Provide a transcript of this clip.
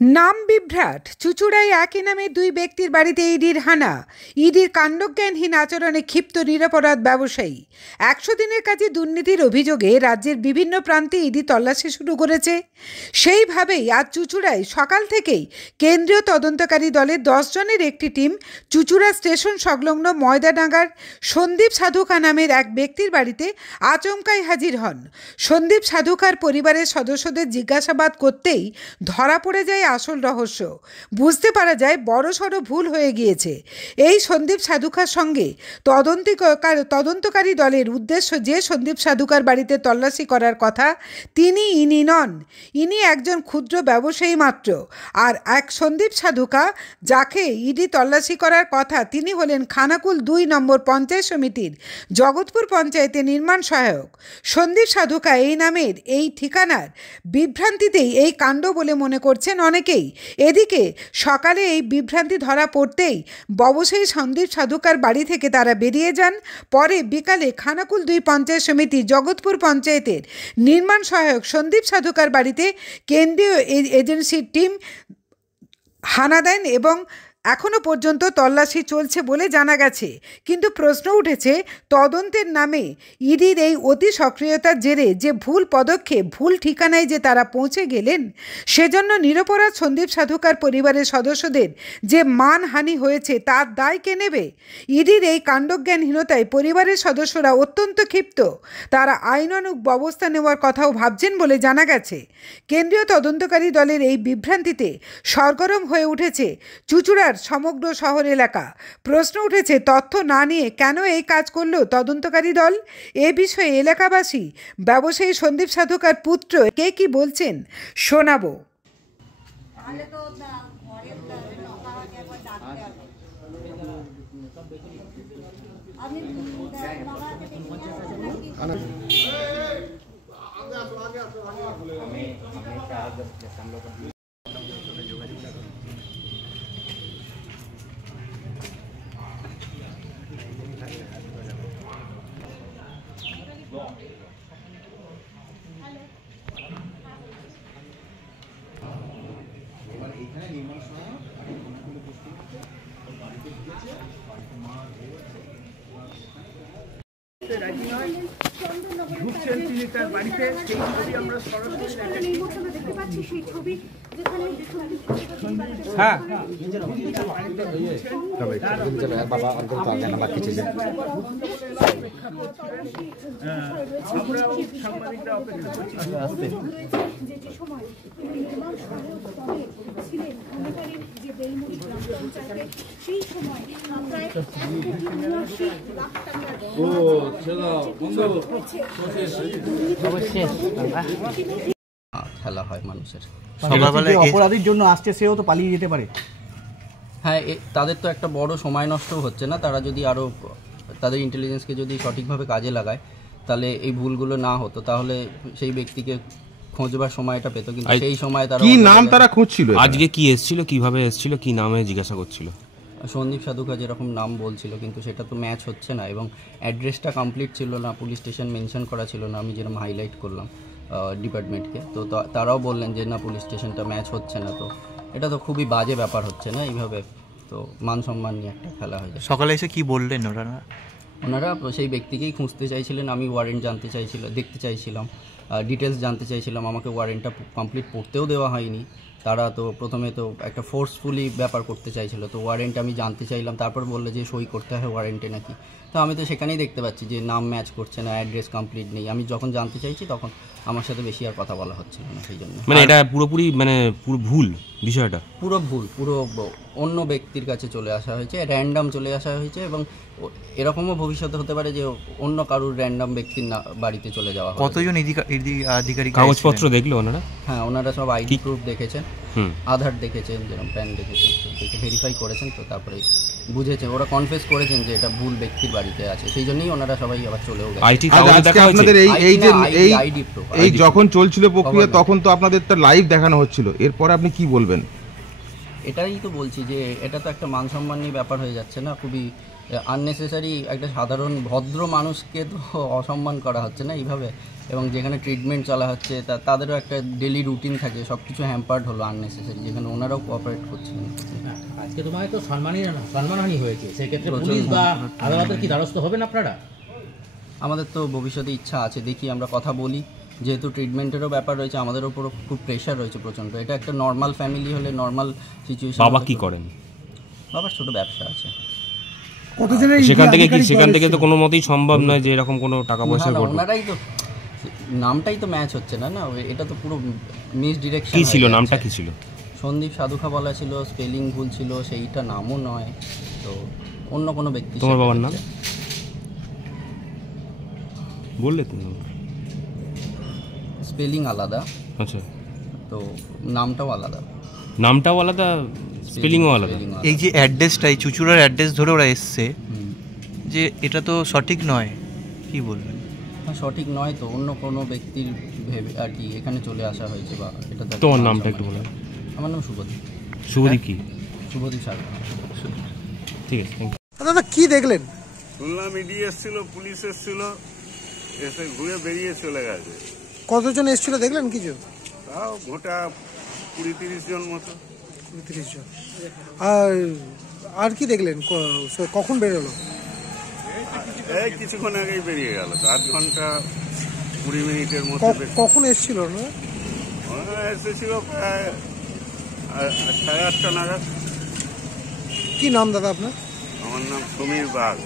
নাম বিভ্রাট। চুঁচুড়ায় একই নামে দুই ব্যক্তির বাড়িতে ইডির হানা। ইডির কাণ্ডজ্ঞানহীন আচরণে ক্ষিপ্ত নিরপরাধ ব্যবসায়ী। ১০০ দিনের কাজে দুর্নীতির অভিযোগে রাজ্যের বিভিন্ন প্রান্তে ইডি তল্লাশি শুরু করেছে। সেইভাবেই আজ চুঁচুড়ায় সকাল থেকেই কেন্দ্রীয় তদন্তকারী দলের ১০ জনের একটি টিম চুঁচুড়া স্টেশন সংলগ্ন ময়দাডাঙ্গার সন্দীপ সাধুকা নামের এক ব্যক্তির বাড়িতে আচমকাই হাজির হন। সন্দীপ সাধুকার পরিবারের সদস্যদের জিজ্ঞাসাবাদ করতেই ধরা পড়ে যায় আসল রহস্য। বুঝতে পারা যায় বড়সড় ভুল হয়ে গিয়েছে। এই সন্দীপ সাধুকার সঙ্গে তদন্তকারী দলের উদ্দেশ্য যে সন্দীপ সাধুকার বাড়িতে তল্লাশি করার কথা ইনি নন। ইনি একজন ক্ষুদ্র ব্যবসায়ী মাত্র। আর এক সন্দীপ সাধুকা যাকে ইডি তল্লাশি করার কথা তিনি হলেন খানাকুল ২ নম্বর পঞ্চায়েত সমিতির জগৎপুর পঞ্চায়েতে নির্মাণ সহায়ক। সন্দীপ সাধুকা এই নামের এই ঠিকানার বিভ্রান্তিতেই এই কাণ্ড বলে মনে করছেন অনেকেই। এদিকে সকালে এই বিভ্রান্তি ধরা পড়তেই ব্যবসায়ী সন্দীপ সাধুকার বাড়ি থেকে তারা বেরিয়ে যান। পরে বিকালে খানাকুল ২ পঞ্চায়েত সমিতি জগৎপুর পঞ্চায়েতের নির্মাণ সহায়ক সন্দীপ সাধুকার বাড়িতে কেন্দ্রীয় এজেন্সির টিম হানা দেন এবং এখনও পর্যন্ত তল্লাশি চলছে বলে জানা গেছে। কিন্তু প্রশ্ন উঠেছে, তদন্তের নামে ইডির এই অতি সক্রিয়তার জেরে যে ভুল পদক্ষেপ, ভুল ঠিকানায় যে তারা পৌঁছে গেলেন, সেজন্য নিরপরাধ সন্দীপ সাধুকার পরিবারের সদস্যদের যে মানহানি হয়েছে তার দায় কে নেবে? ইডির এই কাণ্ডজ্ঞানহীনতায় পরিবারের সদস্যরা অত্যন্ত ক্ষিপ্ত। তারা আইনানুগ ব্যবস্থা নেওয়ার কথাও ভাবছেন বলে জানা গেছে। কেন্দ্রীয় তদন্তকারী দলের এই বিভ্রান্তিতে সরগরম হয়ে উঠেছে চুঁচুড়ার সমগ্র শহর এলাকা। প্রশ্ন উঠেছে, তথ্য না নিয়ে কেন এই কাজ করল তদন্তকারী দল? এ বিষয়ে এলাকাবাসী, ব্যবসায়ী সন্দীপ সাধুকার পুত্র কে কি বলছেন শোনাবো। ঢুকছেন তিনি তার বাড়িতে, সেই ছবি আমরা দেখতে পাচ্ছি। সেই ছবি সাংবাদিকরা অপেক্ষা করছি। খেলা হয় মানুষের অপরাধীর জন্য আসছে, সেও তো পালিয়ে যেতে পারে। হ্যাঁ, তাদের তো একটা বড় সময় নষ্ট হচ্ছে না? তারা যদি আরও তাদের ইন্টেলিজেন্সকে যদি সঠিকভাবে কাজে লাগায় তাহলে এই ভুলগুলো না হতো, তাহলে সেই ব্যক্তিকে খোঁজবার সময়টা পেত। কিন্তু সেই সময় তারা কি নাম তারা খুঁজছিল, আজকে কি এসেছিল, কিভাবে এসেছিল, কি নামে জিজ্ঞাসা করছিল? সন্দীপ সাধুকা যেরকম নাম বলছিল, কিন্তু সেটা তো ম্যাচ হচ্ছে না এবং অ্যাড্রেসটা কমপ্লিট ছিল না, পুলিশ স্টেশন মেনশন করা ছিল না। আমি যেরকম হাইলাইট করলাম ডিপার্টমেন্টকে, তো তারাও বললেন যে না, পুলিশ স্টেশনটা ম্যাচ হচ্ছে না। তো এটা তো খুবই বাজে ব্যাপার হচ্ছে না এইভাবে? তো মান সম্মান নিয়ে একটা খেলা হয়ে যায়। সকালে এসে কি বললেন ওনারা সেই ব্যক্তিকেই খুঁজতে চাইছিলেন। আমি ওয়ারেন্ট দেখতে চাইছিলাম, ডিটেলস জানতে চাইছিলাম। আমাকে ওয়ারেন্টটা কমপ্লিট পড়তেও দেওয়া হয়নি। তারা তো প্রথমে তো একটা ফোর্সফুলি ব্যাপার করতে চাইছিল। তো ওয়ারেন্ট আমি জানতে চাইলাম, তারপর বললো যে সই করতে হয় ওয়ারেন্টে নাকি। তো আমি তো সেখানেই দেখতে পাচ্ছি যে নাম ম্যাচ করছে না, অ্যাড্রেস কমপ্লিট নেই। আমি যখন জানতে চাইছি তখন আমার সাথে বেশি আর কথা বলা হচ্ছিল না। সেই জন্য এটা পুরোপুরি পুরো ভুল বিষয়টা, পুরো অন্য ব্যক্তির কাছে চলে আসা হয়েছে, র্যান্ডাম চলে আসা হয়েছে। এবং এরকমও ভবিষ্যতে হতে পারে যে অন্য কারুর র্যান্ডাম ব্যক্তির বাড়িতে চলে যাওয়া। কতজন আধিকারিক কাগজপত্র দেখলো ওনারা? হ্যাঁ, ওনারা সব আইডি প্রুফ দেখেছেন, আধার দেখেছেন, যেরকম প্যান দেখেছেন, দেখে ভেরিফাই করেছেন। তো তারপরে বুঝেছে, ওরা কনফেস করেছেন যে এটা ভুল ব্যক্তির বাড়িতে আছে। সেই জন্যই ওনারা সবাই আবার চলেও গেছে। আপনাদের এই যখন চলছিল প্রক্রিয়া, তখন তো আপনাদের একটা লাইভ দেখানো হচ্ছিল, এরপরে আপনি কি বলবেন? এটাই তো বলছি যে এটা তো একটা মান সম্মান নিয়ে ব্যাপার হয়ে যাচ্ছে না? খুবই আননেসেসারি একটা সাধারণ ভদ্র মানুষকে তো অসম্মান করা হচ্ছে না এইভাবে, এবং যেখানে ট্রিটমেন্ট চলা হচ্ছে তাদেরও একটা ডেলি রুটিন থাকে, সব কিছু হ্যাম্পার্ড হলো আননেসেসারি, যেখানে ওনারাও কোঅপারেট করছিলেন। আজকে তোমায় তো সম্মানহানি হয়েছে, সেক্ষেত্রে পুলিশ বা আদালতের কি দ্বারস্থ হবেন আপনারা? আমাদের তো ভবিষ্যতে ইচ্ছা আছে, দেখি আমরা কথা বলি, যেহেতু ট্রিটমেন্টেরও ব্যাপার রয়েছে, আমাদের ওপরও খুব প্রেশার রয়েছে প্রচণ্ড। এটা একটা নর্মাল ফ্যামিলি হলে নর্মাল সিচুয়েশন। বাবা কি করেন? বাবার ছোট ব্যবসা আছে। সেখান থেকে তো কোনো মতেই সম্ভব নয় যে এরকম কোনো টাকা পয়সা করবে। ওনারাই তো, নামটাই তো ম্যাচ হচ্ছে না, এটা তো পুরো মিস ডিরেকশন। কি ছিল নামটা, কি ছিল? সন্দীপ সাধুখা বলা ছিল, স্পেলিং ভুল ছিল, সেইটা নামও নয়, তো অন্য কোনো ব্যক্তি। তোমার বাবার নাম বললে তো? স্পেলিং আলাদা, আচ্ছা, তো নামটাও আলাদা। নামটাও আলাদা, স্পেলিংও আলাদা। এই যে অ্যাড্রেসটা, এই চুচুড়ার অ্যাড্রেস ধরে ওরা এসছে, যে এটা তো সঠিক নয়, কি বলবেন? সঠিক নয় তো, অন্য কোনো ব্যক্তির ভেবে আর কি এখানে চলে আসা হয়েছে, বা এটা। তোমার নামটা একটু বলো। আমার নাম শুভদীপ। শুভদীপ কি? শুভদীপ সাগর। ঠিক আছে, থ্যাংক ইউ। দাদা কি দেখলেন? শুনলাম ইডি এসেছিল, পুলিশ এসেছিল, এসে ঘুরে বেরিয়ে চলে গেছে। কতজন এসেছিল দেখলেন কিছু? তাও গোটা 20-30 জন মতো। 30 জন। আর কি দেখলেন? কখন বেরোলো? এই কিছুক্ষণ আগেই বেরিয়ে গেল, 8 ঘন্টা 20 মিনিটের মতো। কখন এসেছিল? না এসেছিল প্রায় 8:30 নাগাদ। কি নাম দাদা আপনার? আমার নাম সমীর বাগ।